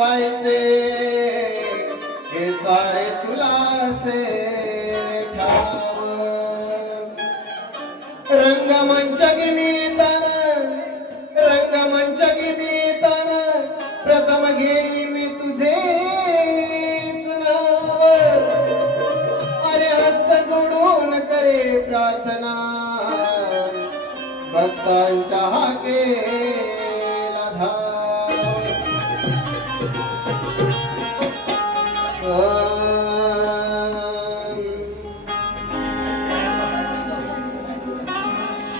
शिकवायचे हे सारे तुला से ठाव रंगमंच गिमीताना प्रथम घेई मी तुझेच नाव अरे हस्त जोडून करे प्रार्थना भक्तांच्या हाकेला धाव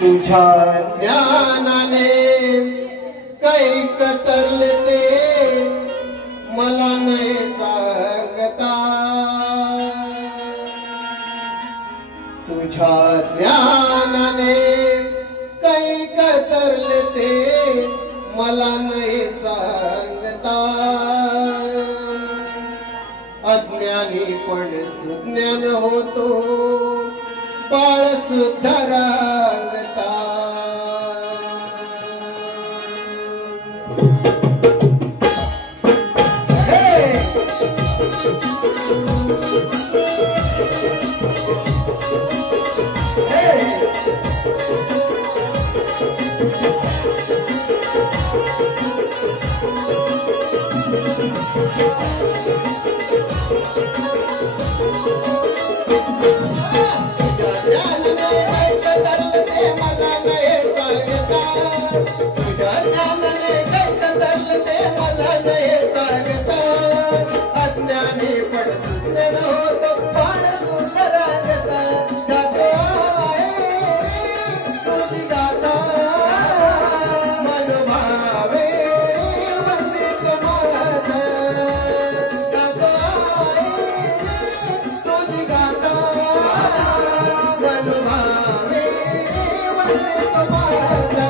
तुझ्या ज्ञानाने कैक तरले ते मला नाही सांगता तुझ्या ज्ञानाने कैक तरले ते मला नाही सांगता अज्ञानी पण सुज्ञान होतो बाळ सुद्धा रांगता अज्ञानी पण सुज्ञान होतो बाळ सुद्धा रांगता जातो तुझी गाथा मनोभावे वंदित माझा जातो तुझी गाथा मनोभावे वंदित माझा